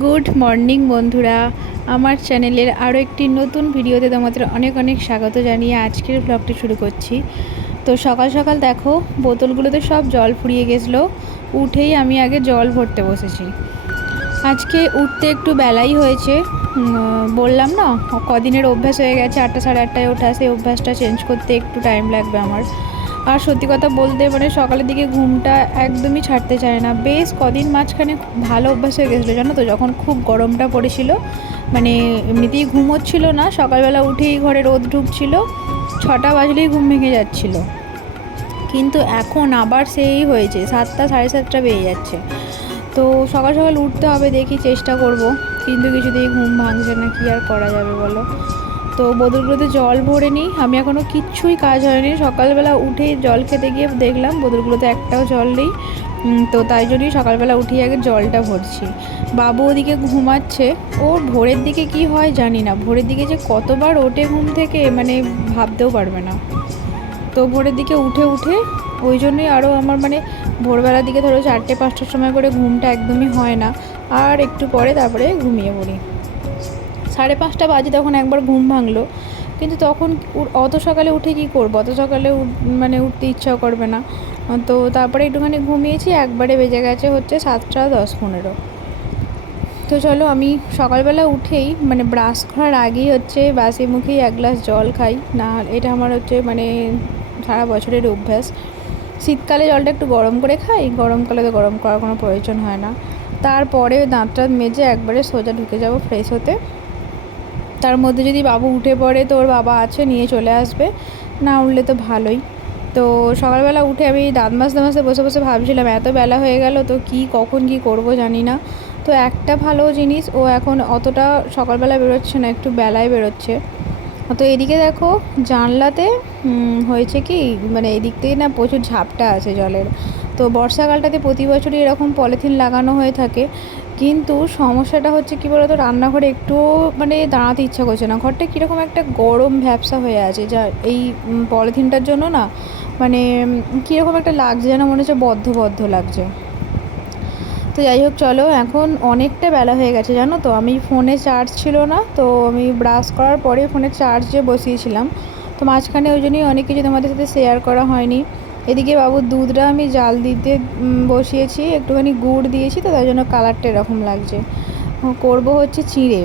Good morning বন্ধুরা, আমার চ্যানেলের আরও একটি নতুন ভিডিওতে তোমাদের অনেক অনেক স্বাগত জানিয়ে আজকের ব্লগটি শুরু করছি। তো সকাল সকাল দেখো বোতলগুলোতে সব জল ফুরিয়ে গেছিলো, উঠেই আমি আগে জল ভরতে বসেছি। আজকে উঠতে একটু বেলাই হয়েছে, বললাম না কদিনের অভ্যাস হয়ে গেছে 8টা সাড়ে 8টায় ওঠা, সেই অভ্যাসটা চেঞ্জ করতে একটু টাইম লাগবে আমার। আর সত্যি কথা বলতে মানে সকালের দিকে ঘুমটা একদমই ছাড়তে চায় না। বেশ কদিন মাঝখানে ভালো অভ্যাস হয়ে গেছিলো জানো তো, যখন খুব গরমটা পড়েছিল, মানে এমনিতেই ঘুম হচ্ছিলো না, সকালবেলা উঠেই ঘরে রোদ ঢুকছিল, 6টা বাজলেই ঘুম ভেঙে যাচ্ছিলো। কিন্তু এখন আবার সেই হয়েছে, 7টা সাড়ে 7টা বেজে যাচ্ছে। তো সকাল সকাল উঠতে হবে, দেখি চেষ্টা করব, কিন্তু কিছুতেই ঘুম ভাঙছে না, কি আর করা যাবে বলো। তো বোতলগুলোতে জল ভরে নিই, আমি এখনও কিচ্ছুই কাজ হয়নি। সকালবেলা উঠেই জল খেতে গিয়ে দেখলাম বোতলগুলোতে একটাও জল নেই। তো তাই জন্যই সকালবেলা উঠেই আগে জলটা ভরছি। বাবু ওদিকে ঘুমাচ্ছে, ওর ভোরের দিকে কি হয় জানি না, ভোরের দিকে যে কতবার ওঠে ঘুম থেকে মানে ভাবতেও পারবে না। তো ভোরের দিকে উঠে ওই জন্যই আরও আমার মানে ভোরবেলার দিকে ধরো 4টে 5টার সময় করে ঘুমটা একদমই হয় না, আর একটু পরে তারপরে ঘুমিয়ে পড়ি। 5:30 বাজে তখন একবার ঘুম ভাঙলো, কিন্তু তখন অত সকালে উঠে কি করবো, অত সকালে মানে উঠতে ইচ্ছাও করবে না। তো তারপরে একটুখানি ঘুমিয়েছি, একবারে বেজে গেছে হচ্ছে 7টা 10-15। তো চলো আমি সকালবেলা উঠেই মানে ব্রাশ করার আগেই হচ্ছে বাসি মুখেই 1 গ্লাস জল খাই, না এটা আমার হচ্ছে মানে সারা বছরের অভ্যাস। শীতকালে জলটা একটু গরম করে খাই, গরমকালে তো গরম করার কোনো প্রয়োজন হয় না। তারপরে দাঁতটা মেজে একবারে সোজা ঢুকে যাব ফ্রেশ হতে। তার মধ্যে যদি বাবু উঠে পড়ে তো ওর বাবা আছে, নিয়ে চলে আসবে, না উঠলে তো ভালোই। তো সকালবেলা উঠে আমি দাঁত মাজতে বসে বসে ভাবছিলাম এত বেলা হয়ে গেল, তো কখন কি করব জানি না। তো একটা ভালো জিনিস, ও এখন অতটা সকালবেলা বেরোচ্ছে না, একটু বেলায় বেরোচ্ছে। তো এদিকে দেখো জানলাতে হয়েছে কি, মানে এদিক থেকে না প্রচুর ঝাপটা আছে জলের। তো বর্ষাকালটাতে প্রতি বছরই এরকম পলিথিন লাগানো হয়ে থাকে, কিন্তু সমস্যাটা হচ্ছে কি বলতো, রান্নাঘরে একটুও মানে দাঁড়াতে ইচ্ছা করছে না, ঘরটা কীরকম একটা গরম ভ্যাপসা হয়ে আছে, যা এই পলিথিনটার জন্য না মানে কীরকম একটা লাগছে, যেন মনে হচ্ছে বদ্ধ বদ্ধ লাগছে। তো যাই হোক চলো, এখন অনেকটা বেলা হয়ে গেছে জানো তো, আমি ফোনে চার্জ ছিল না, তো আমি ব্রাশ করার পরে ফোনে চার্জে বসিয়েছিলাম। তো মাঝখানে ওই জন্যই অনেক কিছু তোমাদের সাথে শেয়ার করা হয়নি। এদিকে বাবুর দুধটা আমি জাল দিতে বসিয়েছি, একটুখানি গুড় দিয়েছি, তো তাই জন্য কালারটা এরকম লাগছে। করব হচ্ছে চিঁড়ে।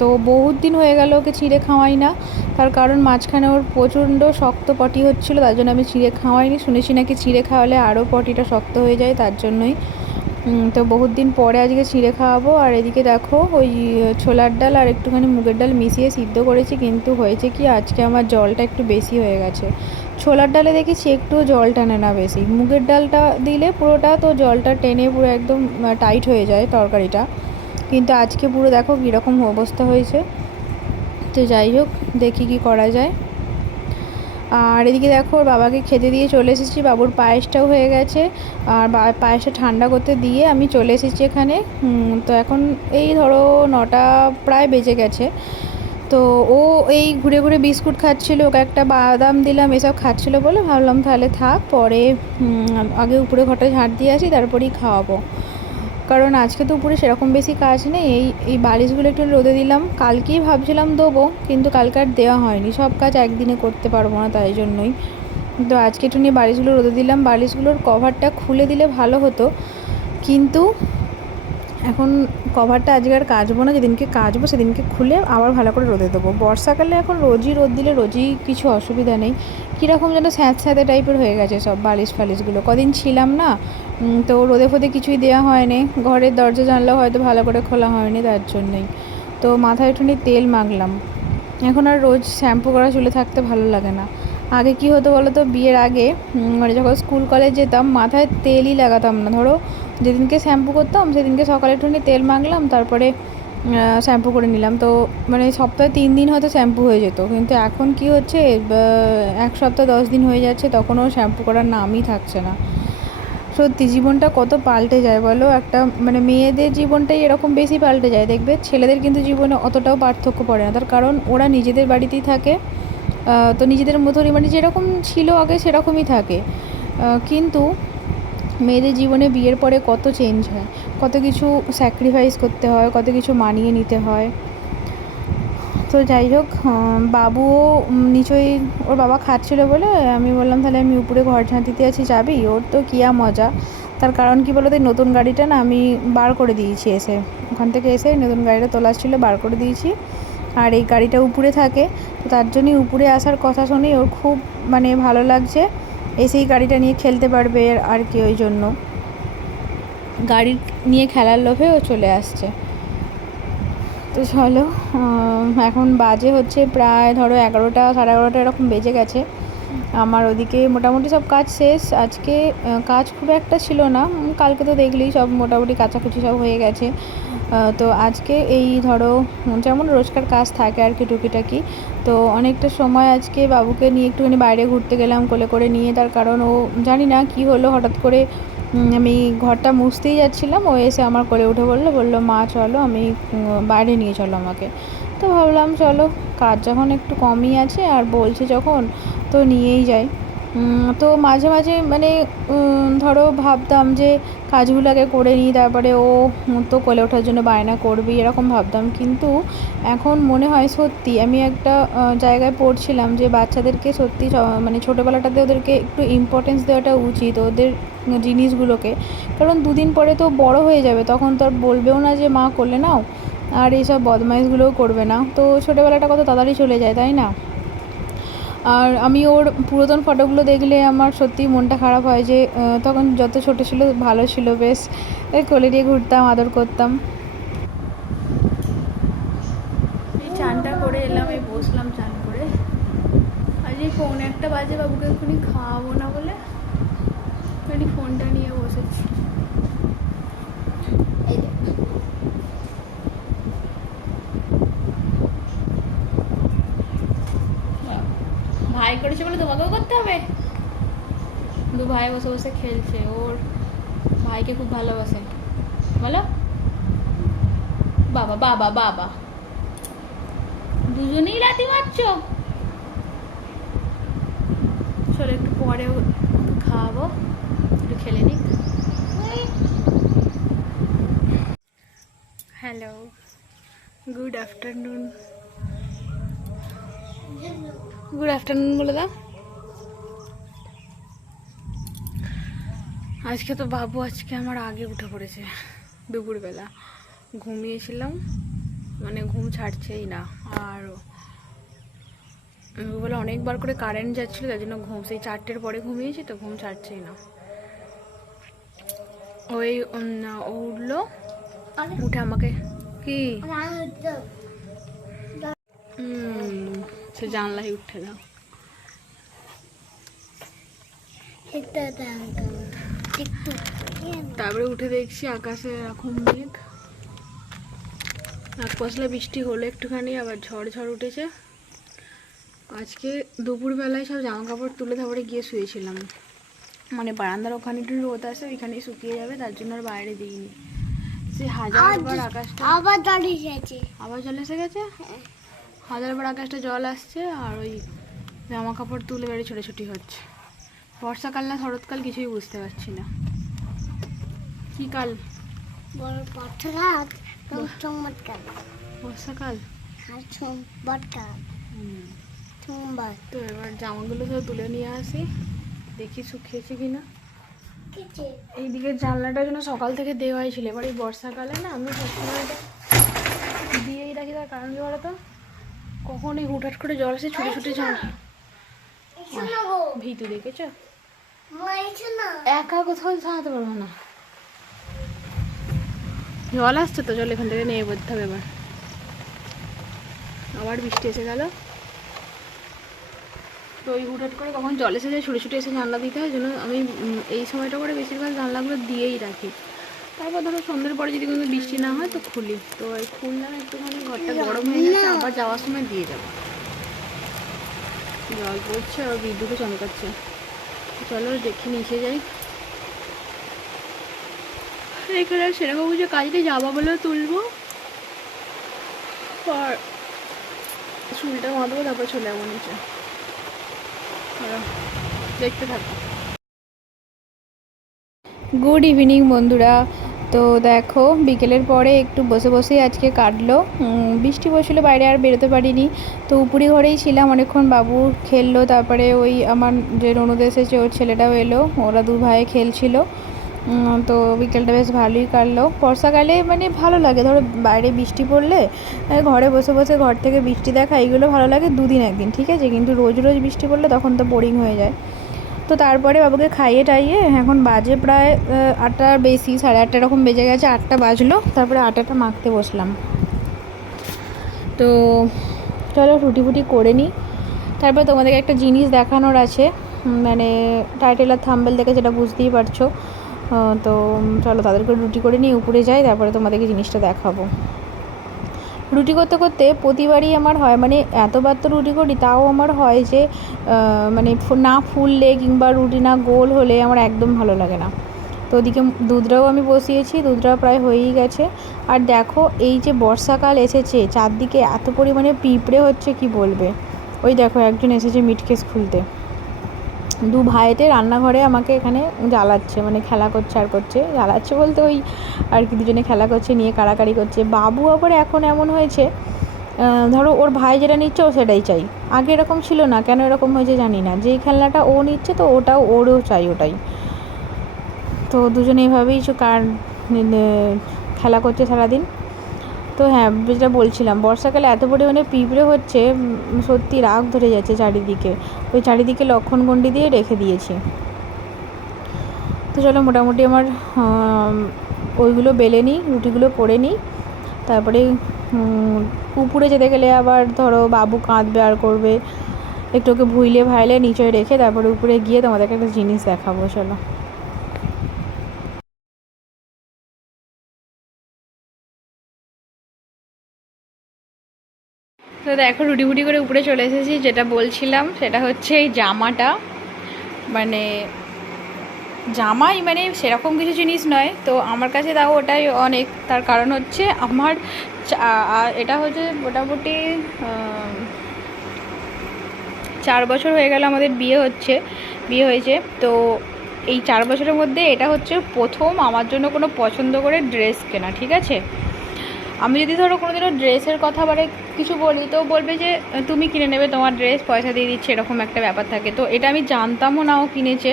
তো বহুত দিন হয়ে গেল ওকে চিঁড়ে খাওয়াই না, তার কারণ মাঝখানে ওর প্রচণ্ড শক্ত পটি হচ্ছিলো, তার জন্য আমি চিঁড়ে খাওয়াইনি। শুনেছি নাকি চিঁড়ে খাওয়ালে আরও পটিটা শক্ত হয়ে যায়, তার জন্যই। তো বহুত দিন পরে আজকে চিঁড়ে খাওয়াবো। আর এদিকে দেখো ওই ছোলার ডাল আর একটুখানি মুগের ডাল মিশিয়ে সিদ্ধ করেছি, কিন্তু হয়েছে কি আজকে আমার জলটা একটু বেশি হয়ে গেছে। ছোলার ডালে দেখেছি একটু জল টানে না বেশি, মুগের ডালটা দিলে পুরোটা তো জলটা টেনে পুরো একদম টাইট হয়ে যায় তরকারিটা, কিন্তু আজকে পুরো দেখো কীরকম অবস্থা হয়েছে। তো যাই হোক, দেখি কি করা যায়। আর এদিকে দেখো ওর বাবাকে খেতে দিয়ে চলে এসেছি, বাবুর পায়েসটাও হয়ে গেছে, আর পায়েসটা ঠান্ডা করতে দিয়ে আমি চলে এসেছি এখানে। তো এখন এই ধরো 9টা প্রায় বেজে গেছে। তো ও এই ঘুরে ঘুরে বিস্কুট খাচ্ছিল, ওকে একটা বাদাম দিলাম, এসব খাচ্ছিলো বলে ভাবলাম তাহলে থাক, পরে আগে উপরে ঘরটা ঝাঁট দিয়ে আসি, তারপরেই খাওয়াবো। কারণ আজকে তো উপরে সেরকম বেশি কাজ নেই, এই বালিশগুলো একটু রোদে দিলাম, কালকেই ভাবছিলাম দেবো, কিন্তু কালকে আর দেওয়া হয়নি, সব কাজ একদিনে করতে পারবো না, তাই জন্যই। তো আজকে একটু নিয়ে বালিশগুলো রোদে দিলাম, বালিশগুলোর কভারটা খুলে দিলে ভালো হতো, কিন্তু এখন কভারটা আজকে আর কাচবো না, যেদিনকে কাচবো সেদিনকে খুলে আবার ভালো করে রোদে দেবো। বর্ষাকালে এখন রোজই রোদ দিলে রোজই কিছু অসুবিধা নেই, কীরকম যেন স্যাঁতস্যাঁতে টাইপের হয়ে গেছে সব বালিশ ফালিশগুলো, কদিন ছিলাম না, তো রোদে ফোদে কিছুই দেওয়া হয়নি, ঘরের দরজা জানলা হয়তো ভালো করে খোলা হয়নি, তার জন্যই। তো মাথায় একটুখানি তেল মাখলাম, এখন আর রোজ শ্যাম্পু করা চুলে থাকতে ভালো লাগে না। আগে কি হতো বলো তো, বিয়ের আগে মানে যখন স্কুল কলেজ যেতাম মাথায় তেলই লাগাতাম না, ধরো যেদিনকে শ্যাম্পু করতাম সেদিনকে সকালে একটুখানি তেল মাখলাম, তারপরে শ্যাম্পু করে নিলাম, তো মানে সপ্তাহে 3 দিন হয়তো শ্যাম্পু হয়ে যেত। কিন্তু এখন কি হচ্ছে, 1 সপ্তাহ 10 দিন হয়ে যাচ্ছে, তখনও শ্যাম্পু করার নামই থাকছে না। সত্যি জীবনটা কত পাল্টে যায় বলো, একটা মানে মেয়েদের জীবনটাই এরকম বেশি পাল্টে যায়, দেখবে ছেলেদের কিন্তু জীবনে অতটাও পার্থক্য পড়ে না, তার কারণ ওরা নিজেদের বাড়িতেই থাকে, তো নিজেদের মতোই মানে যেরকম ছিল আগে সেরকমই থাকে। কিন্তু মেয়েদের জীবনে বিয়ের পরে কত চেঞ্জ হয়, কত কিছু স্যাক্রিফাইস করতে হয়, কত কিছু মানিয়ে নিতে হয়। তো যাই হোক, বাবুও নিচই ওর বাবা খাচ্ছিলো বলে আমি বললাম তাহলে আমি উপরে ঘর ঝাঁটিতে আছি, যাবি? ওর তো কিয়া মজা। তার কারণ কি বলতো, এই নতুন গাড়িটা না আমি বার করে দিয়েছি, এসে ওখান থেকে এসে নতুন গাড়িটা তোলা ছিল, বার করে দিয়েছি। আর এই গাড়িটা উপরে থাকে, তো তার জন্যই উপরে আসার কথা শুনেই ওর খুব মানে ভালো লাগছে, এসেই গাড়িটা নিয়ে খেলতে পারবে আর কি। ওই জন্য গাড়ি নিয়ে খেলার লোভে ও চলে আসছে। তো চলো, এখন বাজে হচ্ছে প্রায় ধরো 11টা, সাড়ে 11টা এরকম বেজে গেছে। আমার ওদিকে মোটামুটি সব কাজ শেষ। আজকে কাজ খুব একটা ছিল না, কালকে তো দেখলেই সব মোটামুটি কাচাকুচি সব হয়ে গেছে। তো আজকে এই ধরো যেমন রোজকার কাজ থাকে আর কি টুকিটাকি, তো অনেকটা সময় আজকে বাবুকে নিয়ে একটুখানি বাইরে ঘুরতে গেলাম কোলে করে নিয়ে। তার কারণ ও জানি না কি হলো, হঠাৎ করে আমি ঘরটা মুছতেই যাচ্ছিলাম, ও এসে আমার কোলে উঠে বললো মা চলো, আমি বাইরে নিয়ে চলো আমাকে। তো ভাবলাম চলো, কাজ যখন একটু কমই আছে আর বলছে যখন, তো নিয়েই যাই। তো মাঝে মাঝে মানে ধরো ভাবতাম যে কাজগুলো আগে করে নিই, তারপরে ও তো কোলে ওঠার জন্য বায়না করবি, এরকম ভাবতাম। কিন্তু এখন মনে হয় সত্যি আমি একটা জায়গায় পড়ছিলাম যে বাচ্চাদেরকে সত্যি মানে ছোটোবেলাটাতে ওদেরকে একটু ইম্পর্টেন্স দেওয়াটা উচিত, ওদের জিনিসগুলোকে। কারণ দুদিন পরে তো বড় হয়ে যাবে, তখন তো আর বলবেও না যে মা কোলে নাও, আর এইসব বদমাইশগুলোও করবে না। তো ছোটোবেলাটা কত তাড়াতাড়ি চলে যায়, তাই না? আর আমি ওর পুরাতন ফটোগুলো দেখলে আমার সত্যিই মনটা খারাপ হয় যে তখন যত ছোটো ছিল ভালো ছিল, বেশ কোলে নিয়ে ঘুরতাম, আদর করতাম। এই চানটা করে এলাম, এই বসলাম চান করে। আজ এই 1:45 বাজে, বাবুকে এক্ষুনি খাওয়াবো না বলে একটুখানি ফোনটা নিয়ে বসেছি। ভাই করেছে বলে তোমাকেও করতে হবে? দু ভাই বসে বসে খেলছে, ওর ভাইকে খুব ভালোবাসে। বলো বাবা বাবা বাবা, দুজনেই লাথি মারছো। চলো একটু পরে খাওয়াবো, একটু খেলে নিক। Hello, good afternoon. Good afternoon বলে দাও। আজকে তো বাবু আজকে আমার আগে উঠে পড়েছে, দুপুরবেলা ঘুমিয়েছিলাম, মানে ঘুম ছাড়ছেই না। আর বলে অনেকবার করে কারেন্ট যাচ্ছিলো, তার জন্য ঘুম সেই 4টের পরে ঘুমিয়েছি, তো ঘুম ছাড়ছেই না। ওই উঠলো, উঠে আমাকে কি সে জানলাই উঠে দাও। তারপরে উঠে দেখছি আকাশে এরকম মেঘ, এক পশলা বৃষ্টি হলো একটুখানি, আবার ঝড় ঝড় উঠেছে। আজকে দুপুরবেলায় সব জামা কাপড় তুলে তারপরে গিয়ে শুয়েছিলাম, মানে বারান্দার ওখানে একটু রোদ আছে, ওইখানেই শুকিয়ে যাবে, তার জন্য আর বাইরে দিইনি। সে হাজারবার আকাশটা আবার জল এসে গেছে, হাজারবার আকাশটা জল আসছে, আর ওই জামা কাপড় তুলে বেড়ে ছোটাছুটি হচ্ছে। বর্ষাকাল না শরৎকাল কিছুই বুঝতে পারছি না। কি কাল? বর্ষাকাল। তো এবার জামাগুলো সব তুলে নিয়ে আসি, দেখি শুকিয়েছে কিনা। এইদিকে জানলাটার জন্য সকাল থেকে দেওয়াই ছিল, এবার এই বর্ষাকালে না আমি সবসময় দিয়েই রাখি। তার কারণ কি বলতো, কখনই হুটহাট করে জল আসে, ছুটে ছুটে জল। ভীতু দেখেছ, একা কোথাও থাকতে পারবো না, জল আসছে তো, জল এখান থেকে নিয়ে পড়তে হবে। এবার আবার বৃষ্টি এসে গেল, তো ওই হুটহাট করে কখন জল এসে যায়, ছুটে ছুটে এসে জানলা দিতে হয়। জন্য আমি এই সময়টা করে বেশিরভাগ জানলাগুলো দিয়েই রাখি। তারপর ধরো সন্ধ্যের পরে যদি কোনো বৃষ্টি না হয় তো খুলি, তো এই খুললাম একটুখানি, ঘরটা গরম হয়ে গেছে, আবার যাওয়ার সময় দিয়ে যাবো। জল পড়ছে আর বিদ্যুৎও চমকাচ্ছে। চলো দেখি নিচে যাই। এখানে সেরকম কিছু কাজে যাবো বলেও তুলবো, আর চুলটা বাঁধবো, তারপর চলে যাবো নিচে। দেখতে থাকো। গুড ইভিনিং বন্ধুরা, তো দেখো বিকেলের পরে একটু বসে বসেই আজকে কাটলো। বৃষ্টি পড়ছিল, বাইরে আর বেরোতে পারিনি। তো উপরি ঘরেই ছিলাম অনেকক্ষণ, বাবু খেললো, তারপরে ওই আমার যে ননদ এসেছে ওর ছেলেটাও এলো, ওরা দু ভাই খেলছিল। তো বিকেলটা বেশ ভালোই কাটলো। বর্ষাকালে মানে ভালো লাগে, ধরো বাইরে বৃষ্টি পড়লে ঘরে বসে বসে ঘর থেকে বৃষ্টি দেখা এইগুলো ভালো লাগে দুদিন একদিন, ঠিক আছে, কিন্তু রোজ রোজ বৃষ্টি পড়লে তখন তো বোরিং হয়ে যায়। তো তারপরে বাবুকে খাইয়ে টাইয়ে এখন বাজে প্রায় 8টার বেশি, 8:30 এরকম বেজে গেছে, 8টা বাজলো। তারপরে আটাটা মাখতে বসলাম। তো চলো রুটি ফুটি করে নিই, তারপরে তোমাদেরকে একটা জিনিস দেখানোর আছে, মানে টাইটেল আর থাম্বনেল দেখে যেটা বুঝতেই পারছো। তো চলো তাদেরকে রুটি করে নিয়ে উপরে যাই, তারপরে তোমাদেরকে জিনিসটা দেখাবো। রুটি করতে করতে প্রতিবারই আমার হয়, মানে এতবার তো রুটি করি তাও আমার হয় যে মানে না ফুললে কিংবা রুটি না গোল হলে আমার একদম ভালো লাগে না। তো ওদিকে দুধটাও আমি বসিয়েছি, দুধটা প্রায় হয়েই গেছে। আর দেখো এই যে বর্ষাকাল এসেছে, চারদিকে এত পরিমাণে পিঁপড়ে হচ্ছে কি বলবে। ওই দেখো একজন এসেছে মিটকেস খুলতে। দু ভাইতে রান্নাঘরে আমাকে এখানে জ্বালাচ্ছে, মানে খেলা করছে আর করছে, জ্বালাচ্ছে বলতে ওই আর কি দুজনে খেলা করছে, নিয়ে কাড়াকাড়ি করছে। বাবু আবার এখন এমন হয়েছে, ধরো ওর ভাই যেটা নিচ্ছে ও সেটাই চাই। আগে এরকম ছিল না, কেন এরকম হয়েছে জানি না, যেই খেলনাটা ও নিচ্ছে তো ওটাও ওরও চাই ওটাই। তো দুজনে এইভাবেই খেলা করছে সারাদিন। তো হ্যাঁ, যেটা বলছিলাম, বর্ষাকালে এত পরিমাণে পিঁপড়ে হচ্ছে, সত্যি রাগ ধরে যাচ্ছে চারিদিকে। ওই চারিদিকে লক্ষণগণ্ডি দিয়ে রেখে দিয়েছি। তো চলো মোটামুটি আমার ওইগুলো বেলে নিই, রুটিগুলো করে নিই। তারপরে উপরে যেতে গেলে আবার ধরো বাবু কাঁদবে আর করবে, একটু ওকে ভুইলে ভাইলে নিচে রেখে তারপরে উপরে গিয়ে তোমাদেরকে একটা জিনিস দেখাবো। চলো। তো দেখো রুটি ফুটি করে উপরে চলে এসেছি, যেটা বলছিলাম সেটা হচ্ছে এই জামাটা, মানে জামাই মানে সেরকম কিছু জিনিস নয়, তো আমার কাছে তাও ওটাই অনেক। তার কারণ হচ্ছে আমার এটা হচ্ছে মোটামুটি 4 বছর হয়ে গেল আমাদের বিয়ে হয়েছে। তো এই 4 বছরের মধ্যে এটা হচ্ছে প্রথম আমার জন্য কোনো পছন্দ করে ড্রেস কেনা, ঠিক আছে। আমি যদি ধরো কোনোদিনও ড্রেসের কথা বারে কিছু বলি তো বলবে যে তুমি কিনে নেবে, তোমার ড্রেস পয়সা দিয়ে দিচ্ছে, এরকম একটা ব্যাপার থাকে। তো এটা আমি জানতামও না, ও কিনেছে,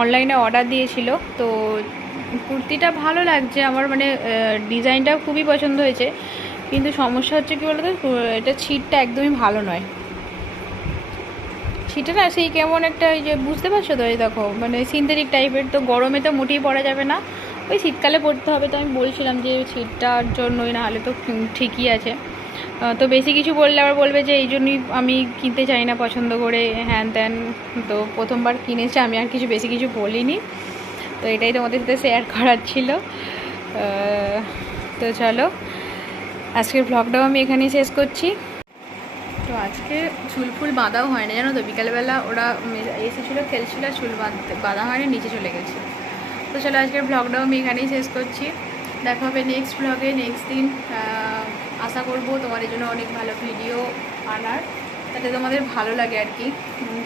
অনলাইনে অর্ডার দিয়েছিল। তো কুর্তিটা ভালো লাগছে আমার, মানে ডিজাইনটা খুবই পছন্দ হয়েছে, কিন্তু সমস্যা হচ্ছে কী বলতো, এটা ছিটটা একদমই ভালো নয়। ছিটটা না সেই কেমন একটা, ওই যে বুঝতে পারছো তো, এই দেখো মানে সিনথেটিক টাইপের। তো গরমে তো মোটেই পরা যাবে না, ওই শীতকালে পরতে হবে। তো আমি বলছিলাম যে ছিটটার জন্যই, না হলে তো ঠিকই আছে। তো বেশি কিছু বললে আবার বলবে যে এই জন্যই আমি কিনতে চাই না পছন্দ করে, হ্যান ত্যান। তো প্রথমবার কিনেছে, আমি আর বেশি কিছু বলিনি। তো এটাই তোমাদের সাথে শেয়ার করার ছিল। তো চলো আজকের ব্লগটাও আমি এখানেই শেষ করছি। তো আজকে চুল ফুল বাঁধাও হয় না জানো তো, বিকালবেলা ওরা এসেছিলো খেলছিল, চুল বাঁধা হয়নি, নিচে চলে গেছে। তো চলো আজকের ব্লগটাও আমি এখানেই শেষ করছি। দেখা হবে নেক্সট ব্লগে, নেক্সট দিন। আশা করব তোমাদের জন্য অনেক ভালো ভিডিও আনার, তাতে তোমাদের ভালো লাগে আর কি।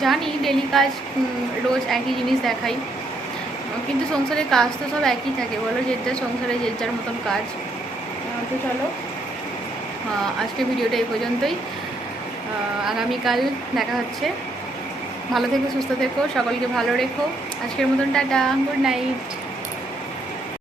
জানি ডেলি কাজ, রোজ একই জিনিস দেখাই, কিন্তু সংসারের কাজ তো সব একই থাকে বলো, যে যার সংসারে যে যার মতন কাজ। তো চলো আজকে ভিডিওটা এই পর্যন্তই। আগামীকাল দেখা হচ্ছে। ভালো থেকো, সুস্থ থেকো, সকলকে ভালো রেখো। আজকের মতন টাটা, গুড নাইট।